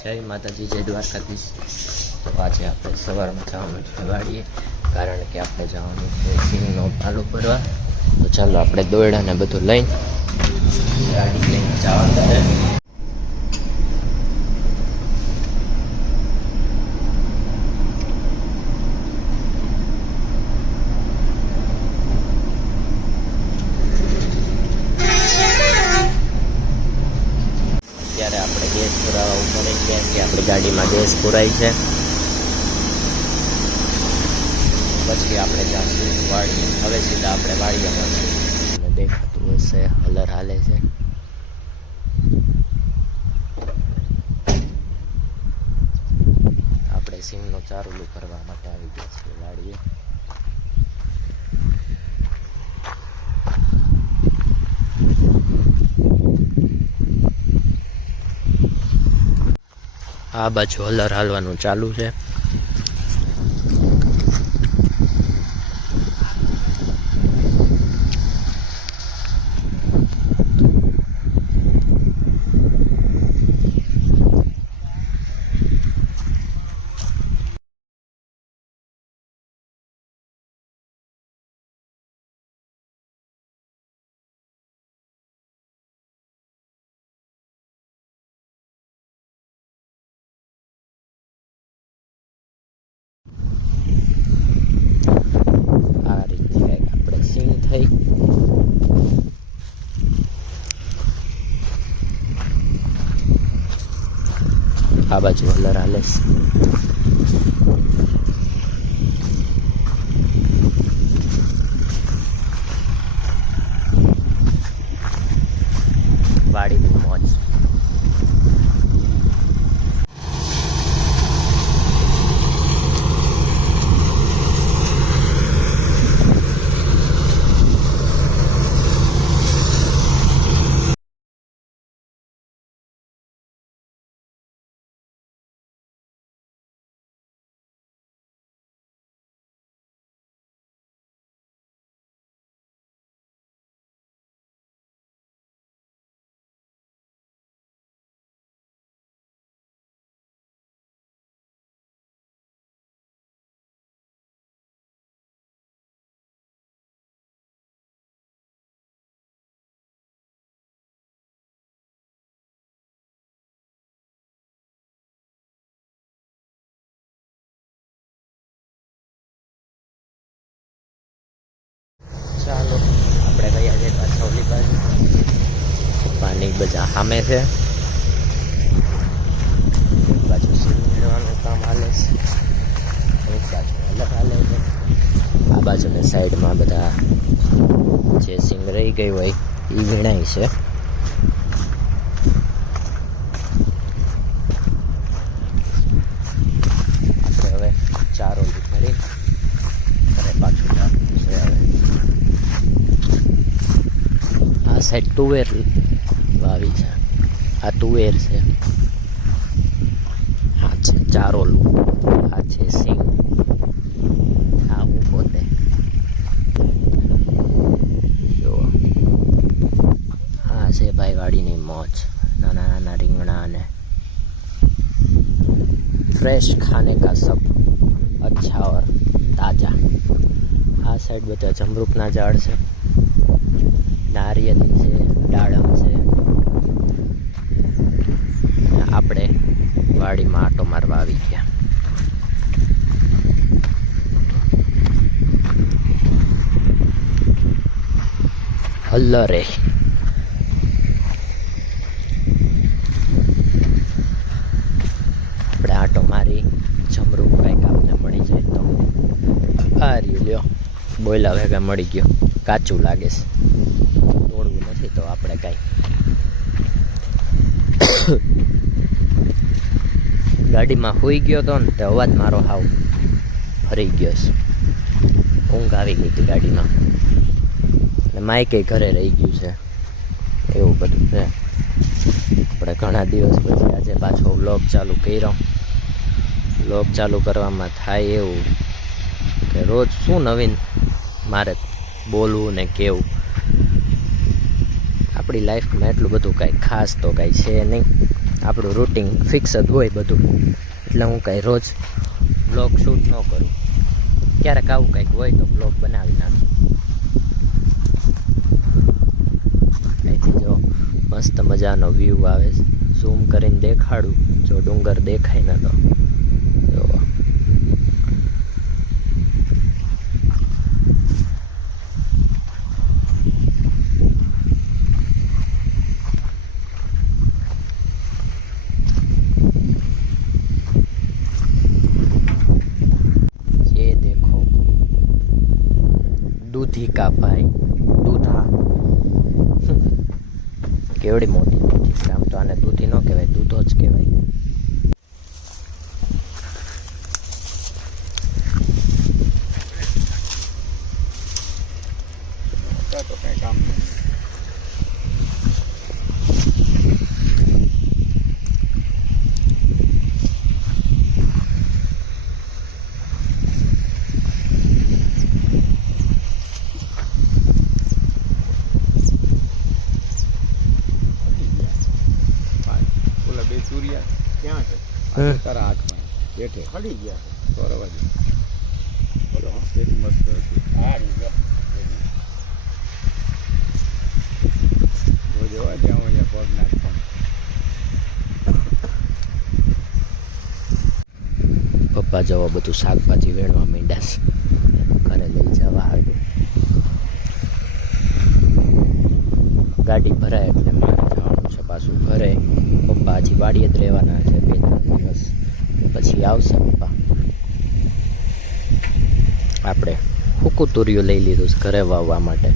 જય માતાજી, જય દ્વારકાધીશ. તો આજે આપણે સવારમાં જવાનું છે વાડીએ, કારણ કે આપણે જવાનું છે સિંગનો પાલો ભરવા. તો ચાલો આપણે દોયડાને બધું લઈને ગાડી લઈને જવાનું છે. અત્યારે આપણે ગેસ પુરાવા ઉપર ગયા કે આપણી ગાડીમાં ગેસ પુરાય છે. પછી આપણે જાશું વાડીએ. હવે સીધા આપણે વાડીએ મળશું. અને દેખાતું હશે હલર હાલે છે. આપણે સિંગનો ચારોલું કરવા માટે આવી ગયા છીએ વાડીએ. આ બાજુ હલર હાલવાનું ચાલુ છે. આ રીતે કંઈક આપણે સિંગ થઈ. આ બાજુ હલર હાલે છે. વાડીની મોજ. ચાલો આપણે ગયા છે પાછા ઓલી બાજુ. પાણી બધા સામે છે. એક બાજુ સિંગ મેળવાનું કામ હાલે છે, એક બાજુ અલગ હાલે છે. આ બાજુની સાઈડમાં બધા જે સિંગ રહી ગઈ હોય એ વીણાય છે. આપણે હવે ચારો ભરી ઘરે પાછું જવાનું છે. હવે આ સાઈડ તુવેર વાવી છે. આ તુવેર છે. આ છે ચારોલું. આ છે સિંગ. આ હું પોતે જો આ છે ભાઈ વાડીની મોજ. નાના નાના રીંગણા અને फ्रेश खाने का सब अच्छा और ताज़ा. આ સાઈડ બધા જમરૂકના ઝાડ છે, નારિયેળી છે, દાડમ છે. આપણે વાડીમાં આટો મારવા આવી ગયા. હલ્લરે આપણે આટો મારી જમરૂક કંઈક આપને મળી જાય તો. આ રહ્યું લ્યો, બોયલા ભેગા મળી ગયો. કાચું લાગે છે, તોડવું નથી તો આપણે કાંઈ. ગાડીમાં સૂઈ ગયો તો ને તે અવાજ મારો હાવ ફરી ગયો છે. ઊંઘ આવી ગઈ હતી ગાડીમાં. અને માઇકે ઘરે રહી ગયું છે. એવું બધું છે. આપણે ઘણા દિવસ પછી આજે પાછો વ્લોગ ચાલુ કર્યો. વ્લોગ ચાલુ કરવામાં થાય એવું કે રોજ શું નવીન મારે બોલવું ને કેવું. આપણી લાઈફમાં એટલું બધું કાંઈ ખાસ તો કાંઈ છે નહીં. આપણું રૂટિન ફિક્સ જ હોય બધું, એટલે હું કાંઈ રોજ બ્લોગ શૂટ ન કરું. ક્યારેક આવું કંઈક હોય તો બ્લોગ બનાવી નાખું. અહીંથી જો મસ્ત મજાનો વ્યૂ આવે છે. ઝૂમ કરીને દેખાડું જો ડુંગર દેખાય ને તો જો દૂધી કા ભાઈ દૂધા કેવડી મોટી દૂધી છે. આમ તો આને દૂધી ન કહેવાય, દૂધો જ કહેવાય. તો કઈ કામ નહીં. બે ચૂરિયા ક્યાં છે? તારા હાથમાં બેઠે ખડી ગયા સોરવાજી. બોલો કેટલી મસ્ત હતી. જોવા ત્યાં અહીંયા પગ નાખતા. પપ્પા જવા બધું શાકભાજી વેણવા માંડ્યા છે, ઘરે લઈ જવા આવ્યું. ગાડી ભરાય એટલે મારે જવાનું છે પાછું ઘરે. પપ્પા હજી વાડીએ જ રહેવાના છે 2-3 દિવસ, પછી આવશે પપ્પા. આપણે હુકુ તુરિયું લઈ લીધું છે ઘરે વાવવા માટે.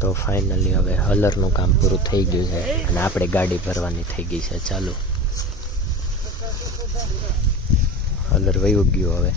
તો ફાઇનલી હવે હલરનું કામ પૂરું થઈ ગયું છે અને આપણે ગાડી ભરવાની થઈ ગઈ છે ચાલુ. હલર વયું ગયું હવે.